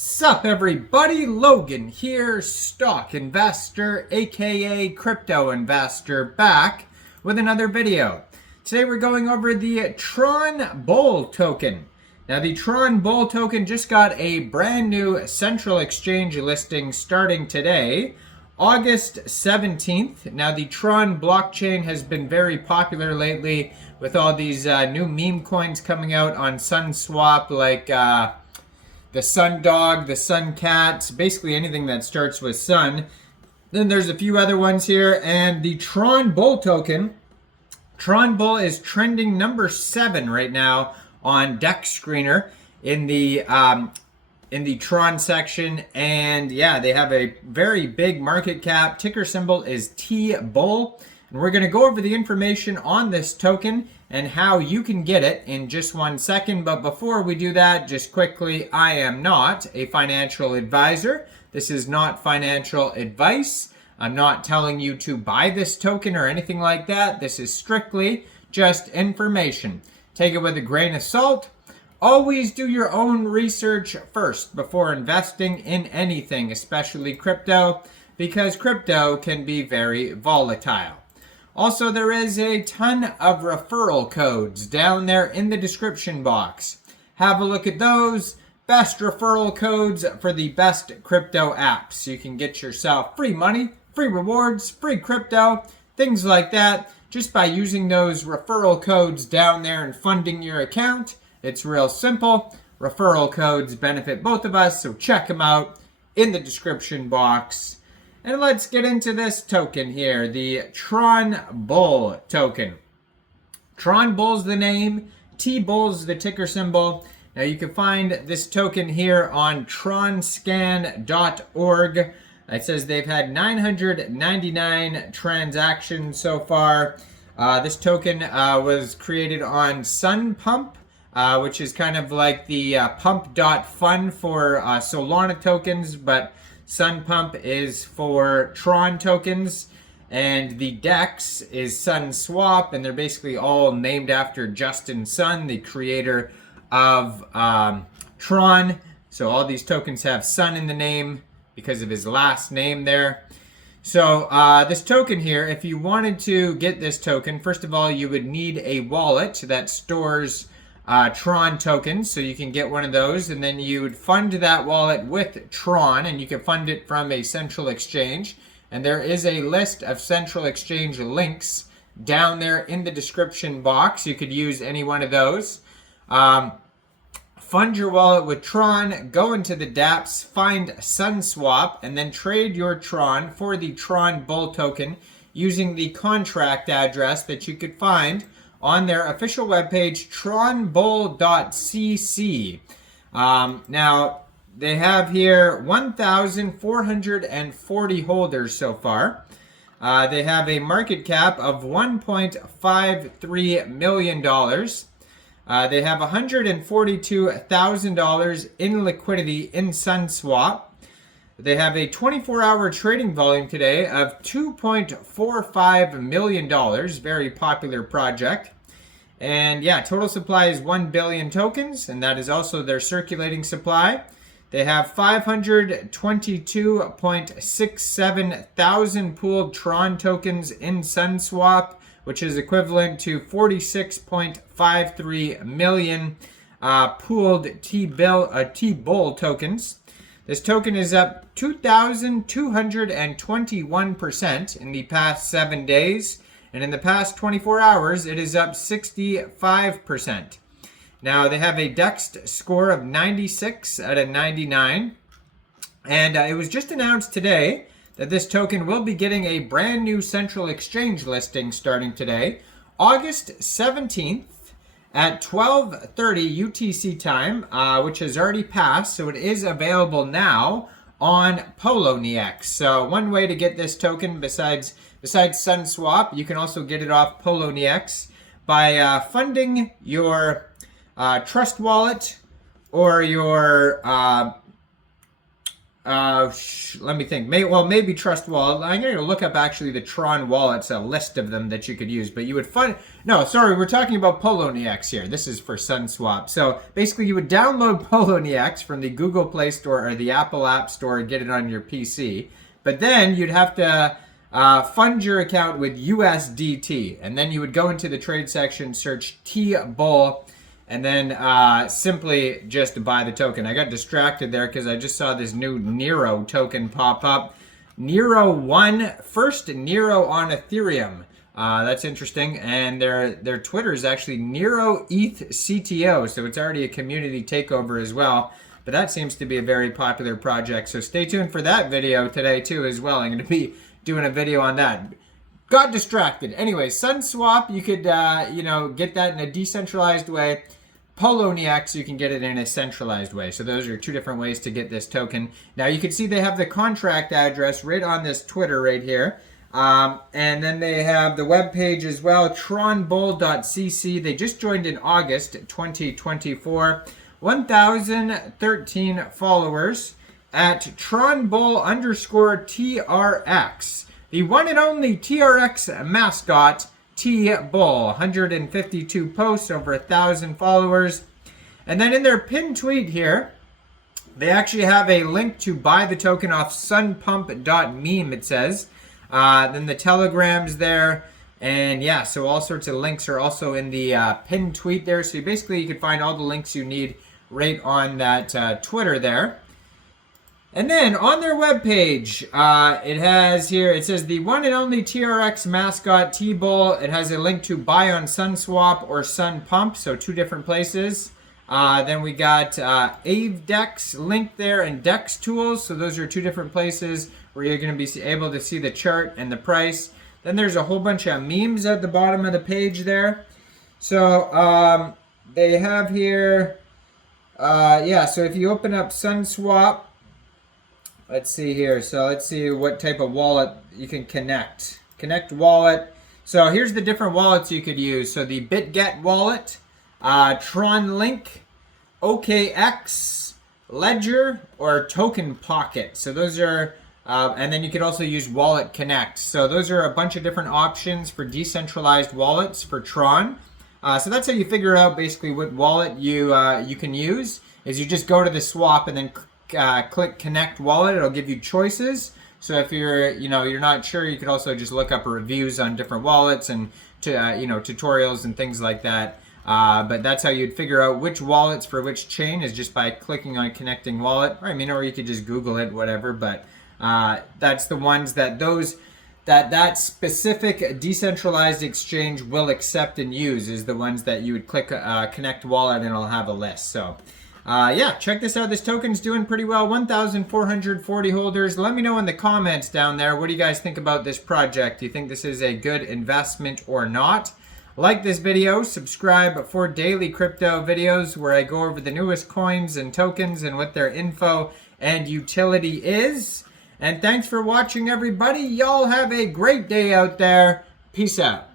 Sup everybody, Logan here, stock investor aka crypto investor, back with another video. Today we're going over the Tron Bull token. Now the Tron Bull token just got a brand new central exchange listing starting today, August 17th. Now the Tron blockchain has been very popular lately with all these new meme coins coming out on Sunswap, like the Sun Dog, the Sun Cat, basically anything that starts with Sun. Then there's a few other ones here, and the Tron Bull token. Tron Bull is trending number 7 right now on Dex Screener in the Tron section, and yeah, they have a very big market cap. Ticker symbol is Tbull, and we're going to go over the information on this token and how you can get it in just 1 second. But before we do that, just quickly, I am not a financial advisor. This is not financial advice. I'm not telling you to buy this token or anything like that. This is strictly just information. Take it with a grain of salt. Always do your own research first before investing in anything, especially crypto, because crypto can be very volatile. Also, there is a ton of referral codes down there in the description box. Have a look at those. Best referral codes for the best crypto apps. You can get yourself free money, free rewards, free crypto, things like that, just by using those referral codes down there and funding your account. It's real simple. Referral codes benefit both of us, so check them out in the description box. And let's get into this token here, the Tron Bull token. Tron Bull's the name, Tbull's the ticker symbol. Now you can find this token here on tronscan.org. It says they've had 999 transactions so far. This token was created on Sunpump, which is kind of like the pump.fun for Solana tokens, but Sunpump is for Tron tokens, and the DEX is Sunswap, and they're basically all named after Justin Sun, the creator of Tron. So all these tokens have Sun in the name because of his last name there. So this token here, if you wanted to get this token, first of all, you would need a wallet that stores Tron tokens, so you can get one of those, and then you would fund that wallet with Tron, and you can fund it from a central exchange. And there is a list of central exchange links down there in the description box. You could use any one of those. Fund your wallet with Tron, go into the dApps, find Sunswap, and then trade your Tron for the Tron Bull token using the contract address that you could find on their official webpage, tronbull.cc. Now, they have here 1,440 holders so far. They have a market cap of $1.53 million. They have $142,000 in liquidity in Sunswap. They have a 24-hour trading volume today of $2.45 million. Very popular project. And yeah, total supply is 1 billion tokens, and that is also their circulating supply. They have 522.67 thousand pooled Tron tokens in Sunswap, which is equivalent to 46.53 million pooled Tbull tokens. This token is up 2,221% in the past 7 days, and in the past 24 hours, it is up 65%. Now, they have a DEX score of 96 out of 99, and it was just announced today that this token will be getting a brand new central exchange listing starting today, August 17th at 12:30 UTC time, which has already passed, so it is available now on Poloniex. So one way to get this token besides Sunswap, you can also get it off Poloniex by funding your Trust wallet or your let me think. Maybe Trust Wallet. I'm going to look up actually the Tron wallets, a list of them that you could use. But you would find... No, sorry, we're talking about Poloniex here. This is for Sunswap. So basically you would download Poloniex from the Google Play Store or the Apple App Store and get it on your PC. But then you'd have to fund your account with USDT. And then you would go into the trade section, search Tbull, and then simply just buy the token. I got distracted there because I just saw this new Nero token pop up. Nero 1, first Nero on Ethereum. That's interesting. And their Twitter is actually Nero ETH CTO, so it's already a community takeover as well. But that seems to be a very popular project. So stay tuned for that video today too as well. I'm going to be doing a video on that. Got distracted. Anyway, Sunswap, you could get that in a decentralized way. Poloniex, you can get it in a centralized way. So those are two different ways to get this token. Now you can see they have the contract address right on this Twitter right here. And then they have the web page as well, tronbull.cc. They just joined in August 2024. 1,013 followers at TronBull_TRX. The one and only TRX mascot, Tbull, 152 posts, over 1,000 followers. And then in their pinned tweet here, they actually have a link to buy the token off sunpump.meme, it says. Then the Telegram's there. And yeah, so all sorts of links are also in the pinned tweet there. So basically you can find all the links you need right on that Twitter there. And then on their webpage, it has here, it says the one and only TRX mascot Tbull. It has a link to buy on Sunswap or Sunpump, so two different places. Then we got AveDex link there and Dex Tools, so those are two different places where you're going to be able to see the chart and the price. Then there's a whole bunch of memes at the bottom of the page there. So they have here, so if you open up Sunswap, let's see here. So let's see what type of wallet you can connect. Connect wallet. So here's the different wallets you could use. So the BitGet wallet, Tron Link, OKX, Ledger, or Token Pocket. So those are, and then you could also use Wallet Connect. So those are a bunch of different options for decentralized wallets for Tron. So that's how you figure out basically what wallet you can use. Is you just go to the swap and then click Connect Wallet. It'll give you choices. So if you're not sure, you could also just look up reviews on different wallets and tutorials and things like that. But that's how you'd figure out which wallets for which chain is just by clicking on Connecting Wallet. Or you could just Google it, whatever. But that's the ones that that specific decentralized exchange will accept and use, is the ones that you would click Connect Wallet and it'll have a list. So check this out. This token's doing pretty well. 1,440 holders. Let me know in the comments down there. What do you guys think about this project? Do you think this is a good investment or not? Like this video, subscribe for daily crypto videos where I go over the newest coins and tokens and what their info and utility is. And thanks for watching, everybody. Y'all have a great day out there. Peace out.